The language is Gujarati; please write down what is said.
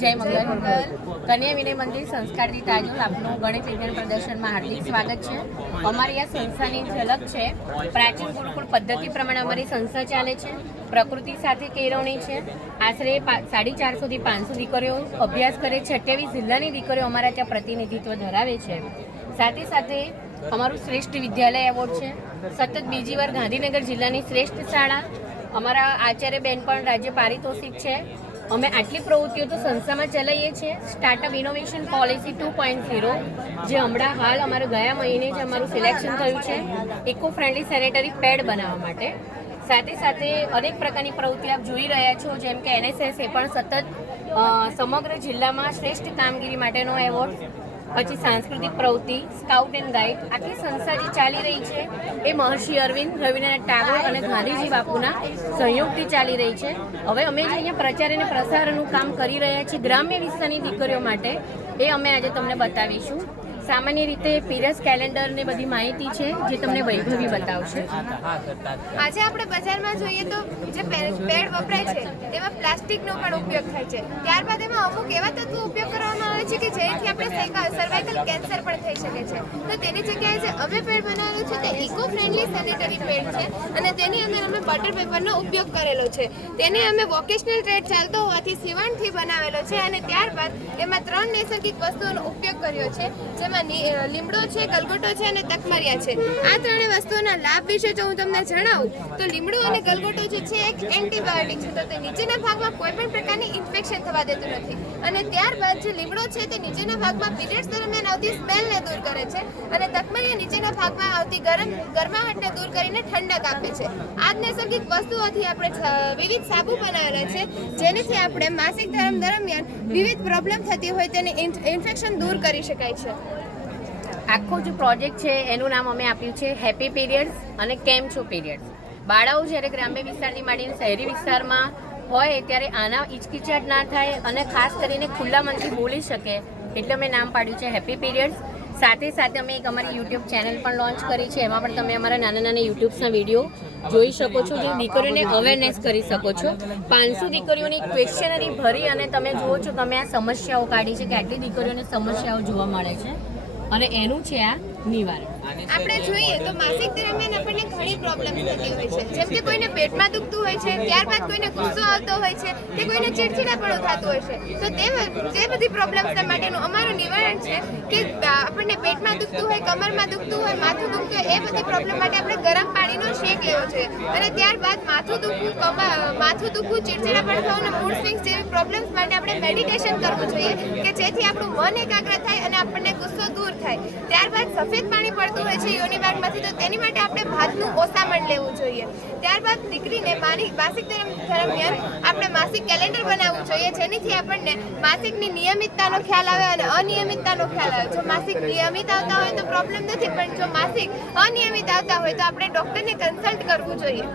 જય મંગલ. કન્યા વિનય મંદિર સંસ્કારથી તાજુલ આપનું ગણિત વિજ્ઞાન પ્રદર્શનમાં હાર્દિક સ્વાગત છે. અમારી આ સંસ્થાની ઝલક છે. પ્રાચીન ગુરુકુળ પદ્ધતિ પ્રમાણે અમારી સંસ્થા ચાલે છે. પ્રકૃતિ સાથે કેળવણી છે. આશરે 450 થી 500 દીકરીઓ અભ્યાસ કરે છે. 28 જિલ્લાની દીકરીઓ અમારા ત્યાં પ્રતિનિધિત્વ ધરાવે છે. સાથે સાથે અમારું શ્રેષ્ઠ વિદ્યાલય એવોર્ડ છે. સતત બીજી વાર ગાંધીનગર જિલ્લાની શ્રેષ્ઠ શાળા. અમારા આચાર્યબેન પણ રાજ્ય પારિતોષિક છે. અમે આટલી પ્રવૃત્તિઓ તો સંસ્થામાં ચલાવીએ છીએ. સ્ટાર્ટઅપ ઇનોવેશન પોલિસી 2.0 જે હમણાં હાલ અમારે ગયા મહિને જ અમારું સિલેક્શન થયું છે ઇકો ફ્રેન્ડલી સેનેટરી પેડ બનાવવા માટે. સાથે સાથે અનેક પ્રકારની પ્રવૃત્તિ આપ જોઈ રહ્યા છો, જેમ કે NSS એ પણ સતત સમગ્ર જિલ્લામાં શ્રેષ્ઠ કામગીરી માટેનો એવોર્ડ. પછી સાંસ્કૃતિક પ્રવૃત્તિ, સ્કાઉટ એન્ડ ગાઈડ. આટલી સંસ્થા જે ચાલી રહી છે એ મહર્ષિ અરવિંદ, રવિન્દ્રનાથ ટાગોર અને ગાંધીજી બાપુના સહયોગથી ચાલી રહી છે. હવે અમે જે અહીંયા પ્રચાર અને પ્રસારનું કામ કરી રહ્યા છીએ ગ્રામ્ય વિસ્તારની દીકરીઓ માટે, એ અમે આજે તમને બતાવીશું. સામાન્ય રીતે પીરિયડ્સ કેલેન્ડર ને બધી માહિતી છે જે તમને વૈભવી બતાવશે. આજે આપણે બજારમાં જોઈએ તો જે પેડ વપરાય છે તેમાં પ્લાસ્ટિકનો પણ ઉપયોગ થાય છે. ત્યારબાદ એમાં અમુક એવા તત્વો ઉપયોગ કરવામાં આવે છે કે જેથી આપણે સર્વાઇકલ કેન્સર પણ થઈ શકે છે. તો તેની જગ્યાએ જે અમે પેડ બનાવેલું છે તે ઇકો ફ્રેન્ડલી સેનેટરી પેડ છે અને તેની અંદર અમે બટર પેપરનો ઉપયોગ કરેલો છે. તેને અમે વોકેશનલ ટ્રેડ ચાલતો હોવાથી સીવણથી બનાવેલો છે અને ત્યારબાદ એમાં 3 નૈસર્ગિક વસ્તુઓનો ઉપયોગ કર્યો છે, જેમાં લીમડો છે, ગલગોટો છે અને તકમરિયા છે. આ ત્રણેય વસ્તુઓના લાભ વિશે જો હું તમને જણાવું તો લીમડો અને ગલગોટો જે છે એક એન્ટીબાયોટિક છે, તો તે નીચેના ભાગમાં કોઈ પણ પ્રકારની ઇન્ફેક્શન થવા દેતું નથી. અને ત્યારબાદ જે લીમડો છે તે નીચેના ભાગમાં પીરિયડ્સ દરમિયાન આવતી સ્મેલને દૂર કરે છે અને તકમરિયા નીચેના ભાગમાં આવતી ગરમાહટને દૂર કરીને ઠંડક આપે છે. આ જ નૈસર્ગિક વસ્તુઓથી આપણે વિવિધ સાબુ બનાવેલા છે, જેનાથી આપણે માસિક ધર્મ દરમિયાન વિવિધ પ્રોબ્લેમ થતી હોય તેને ઇન્ફેક્શન દૂર કરી શકાય છે. આખો જે પ્રોજેક્ટ છે એનું નામ અમે આપ્યું છે હેપી પીરિયડ્સ અને કેમ છો પીરિયડ્સ. બાળાઓ જ્યારે ગ્રામ્ય વિસ્તારથી માંડીને શહેરી વિસ્તારમાં હોય ત્યારે આના હિચકિચાટ ના થાય અને ખાસ કરીને ખુલ્લા મનથી બોલી શકે એટલે અમે નામ પાડ્યું છે હેપી પીરિયડ્સ. સાથે સાથે અમે એક અમારી યુટ્યુબ ચેનલ પણ લોન્ચ કરી છે. એમાં પણ તમે અમારા નાના નાના યુટ્યુબ્સના વિડીયો જોઈ શકો છો, જે દીકરીઓને અવેરનેસ કરી શકો છો. 500 દીકરીઓની ક્વેશ્ચનરી ભરી અને તમે જુઓ છો, તમે આ સમસ્યાઓ કાઢી છે કે આટલી દીકરીઓને સમસ્યાઓ જોવા મળે છે અને એનું છે આ નિવારણ. આપણે જોઈએ તો માસિક દરમિયાન આપણને ઘણી પ્રોબ્લેમ થતી હોય છે, જેમ કે કોઈને પેટમાં દુખતું હોય છે, ત્યારબાદ કોઈને ગુસ્સો આવતો હોય છે, કે કોઈને ચીડચીડાપણું થતું હોય છે. તો તે બધી પ્રોબ્લેમ્સ માટેનું અમારું નિવારણ છે કે આપણને પેટમાં દુખતું હોય, કમરમાં દુખતું હોય, માથું દુખતું હોય, એ બધી પ્રોબ્લેમ માટે આપણે ગરમ પાણીનો શેક લેવો જોઈએ. અને ત્યારબાદ માથું દુખવું, ચીડચીડાપણ થવું અને મૂડ સ્વિંગ્સ જેવી પ્રોબ્લેમ્સ માટે આપણે મેડિટેશન કરવું જોઈએ કે જેથી આપણું મન એકાગ્ર થાય અને આપણને ગુસ્સો દૂર થાય. ત્યારબાદ સફેદ પાણી પડતું હોય છે યોની ભાગમાંથી, તો તેની માટે આપણે ભાતનું ઓસામણ લેવું જોઈએ. ત્યારબાદ દીકરીને માસિક દરમિયાન આપણે માસિક કેલેન્ડર બનાવવું જોઈએ, જેનાથી આપણને માસિકની નિયમિતતાનો ખ્યાલ આવે અને અનિયમિતતાનો ખ્યાલ આવે. જો માસિક નિયમિત આવતા હોય તો પ્રોબ્લેમ નથી, પણ જો માસિક અનિયમિત આવતા હોય તો આપણે ડૉક્ટરને કન્સલ્ટ કરવું જોઈએ.